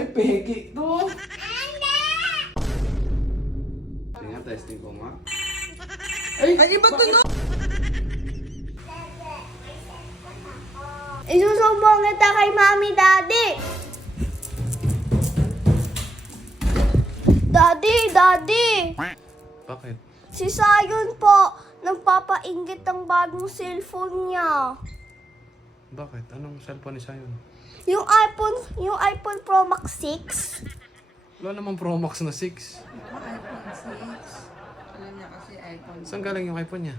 Ay, peki to. Tingnan, testing ko nga. Ay, Ay, iba to no? Isusumbong kita kay Mami, Daddy. Daddy! Bakit? Si Sayon po, nagpapainggit ng bagong cellphone niya. Bakit? Anong cellphone ni Sayon? Yung iPhone Pro Max 6. Wala namang Pro Max na 6. iPhone 6. Alam niya kasi iPhone. Saan galing yung iPhone niya?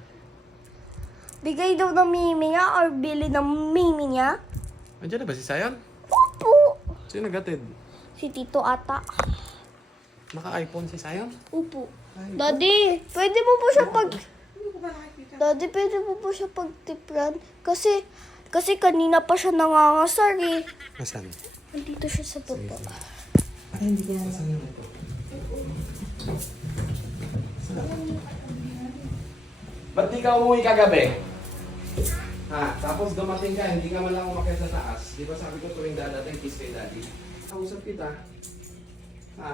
Bigay daw ng mimi niya or bili ng mimi niya. Andiyan na ba si Sayon? Opo. Sino nagatid? Si Tito ata. Naka-iPhone si Sayon? Opo. Daddy, pwede mo po siya Daddy, pwede mo po siya pagtipran? Kasi kanina pa siya nangangasar eh. Nasaan? Nandito siya sa baba. Ay, hindi yan. Nasaan yung ito? Ba't di ka umuwi kagabi? Ha? Tapos dumating ka, hindi ka man lang umakyat sa taas. Di ba sabi ko tuwing dadating, kiss kay daddy? Kausap kita. Ha?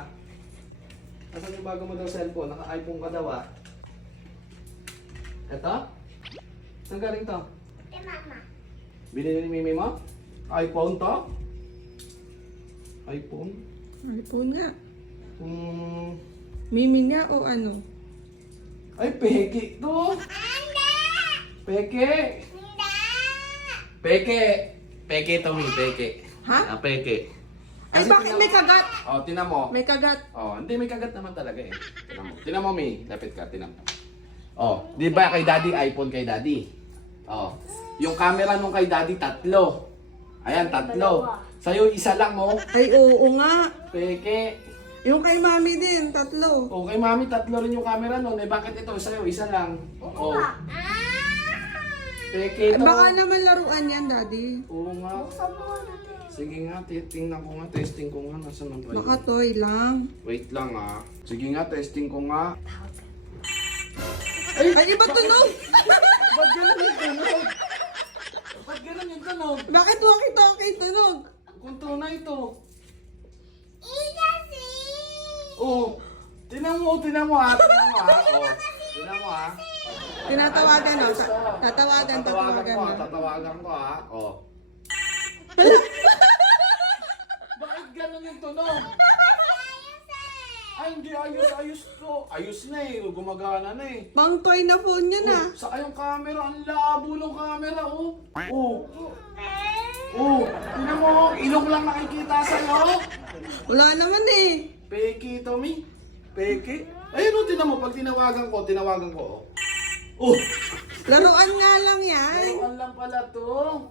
Nasaan yung bago mo daw cellphone? Naka-iPhone ka daw ah. Eto? Saan galing to? Kay Mama. Binili ni Mimi mo? iPhone to? iPhone? iPhone nga. Hmm... Mimi nga o ano? Ay, peke to! Peke! Peke! Peke to, Mi, peke. Ha? Ah, peke. Ay, Kasi bakit may kagat? Oh, tinan mo. May kagat. Oh, hindi, may kagat naman talaga eh. Tinan mo. Tinan mo, Mi. Lapit ka, tinan mo. Oh, di ba kay daddy, iPhone kay daddy? Oh, yung camera nung kay daddy, 3. Ayan, 3. Sa'yo, isa lang, oh. Ay, oo nga. Peke. Yung kay mami din, 3. Oh, kay mami, 3 rin yung camera nun. Eh, bakit ito? Sa'yo, isa lang. Oh. Peke to. Baka naman laruan yan, daddy. Oo nga. Sige nga, tingnan ko nga, testing ko nga. Nasaan ang Baka toy lang. Wait lang ah. Sige nga, testing ko nga. Ay, iba to no? Ba't ganun yung tunog? Ba't ganun yung tunog? Bakit walkie-talkie tunog? Kung tunay ito. Oh, tinan mo ah. Tinan mo ah. Oh, tinan mo ah. Tinatawagan o. Tatawagan ko ah. na. Tatawagan ko ah. Oh. Bakit ganun yung tunog? Ay, hindi ayos to. Ayos na eh. Gumagana na eh. Pang toy na phone yun ah. Oh, saka yung camera, ang labo ng camera, oh. Oh. Oh, tingnan mo, ilong lang nakikita sa'yo. Wala naman eh. Peke to, Mi. Peke. Ayun, oh, tingnan mo, pag tinawagan ko, oh. Oh, Laruan nga lang yan. laruan lang pala to.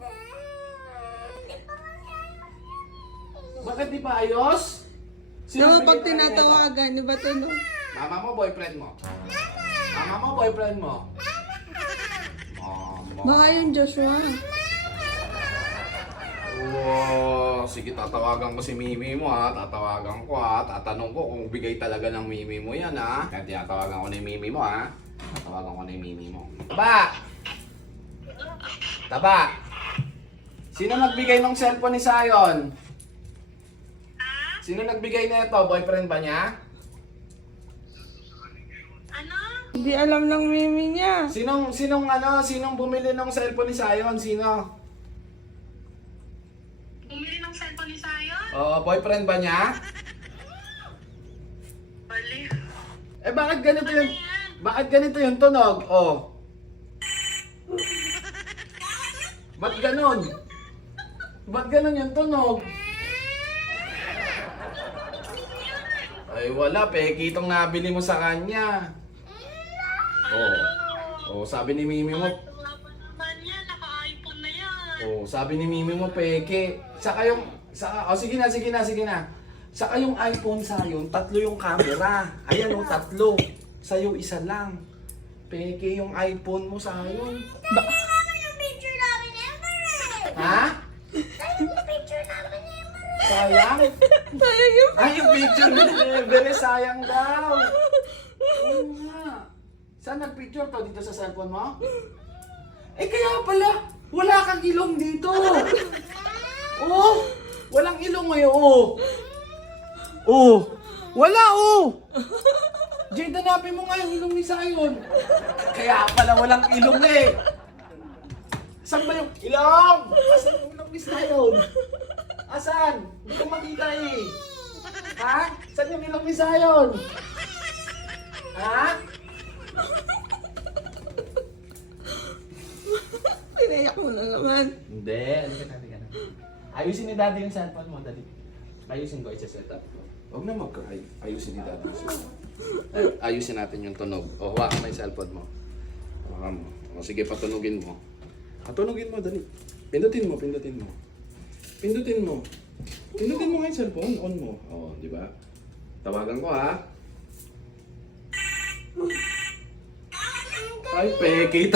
Bakit di pa ayos? Pero bigyan pag ng tinatawagan, di ba to no? Mama mo, boyfriend mo. Mama mo, boyfriend mo. Mama. Baka yung Joshua. Wow, sige tatawagan ko si Mimi mo ha, tatawagan ko ha, tatanong ko kung bigay talaga ng Mimi mo yan ha. Kaya tinatawagan ko ni Mimi mo ha, tatawagan ko ni Mimi mo. Taba! Taba! Sino nagbigay ng cellphone ni Sayon? Sino nagbigay na ito? Boyfriend ba niya? Hindi alam ng mimi niya. Sinong bumili ng cellphone ni Sayon? Sino? Bumili ng cellphone ni Sayon? Oh, boyfriend ba niya? Bali. Eh bakit ganito yung tunog? Oh. Ba't ganon? Ba't ganon yung tunog? Ay wala, peki itong nabili mo sa kanya. Oh. Oh, sabi ni Mimi mo. Wala pa naman yan. Naka-iPhone na yan. Oh, sabi ni Mimi mo peke. Sige na. Saka yung iPhone sa'yo, 3 yung camera. Ayan oh, 3. Sa'yo isa lang. Peke yung iPhone mo sa'yo. yung picture namin ever eh. Ha? Yung picture namin ever eh. Sayang? Sayang yung... Ay, yung picture ni Never, sayang daw. Oo nga. Saan nag-picture to? Dito sa cellphone mo? Eh kaya pala, wala kang ilong dito. Oh, walang ilong ngayon. Oh. Oh! Wala oh! Jade, hanapin mo nga yung ilong ni Zion. Kaya pala walang ilong eh. Saan ba yung ilong? Asan yung ilong ni Zion? Asan? Hindi ko makita eh. Ha? Saan yung ilong ni Zion? Ha? Pinayak mo na naman. Hindi. Halika na. Ayusin ni Daddy yung cellphone mo, Daddy. Ayusin ko, isa-set up ko. Huwag na mag-cry. Ayusin ni Daddy yung cellphone. Ayusin natin yung tunog. O, hawakan mo yung cellphone mo. Hawakan mo. O, sige, patunugin mo. Patunugin mo, Daddy. Pindutin mo. Pindutin mo nga yung cellphone. On mo. O, di ba? Tawagan ko, ha? Ay, peke.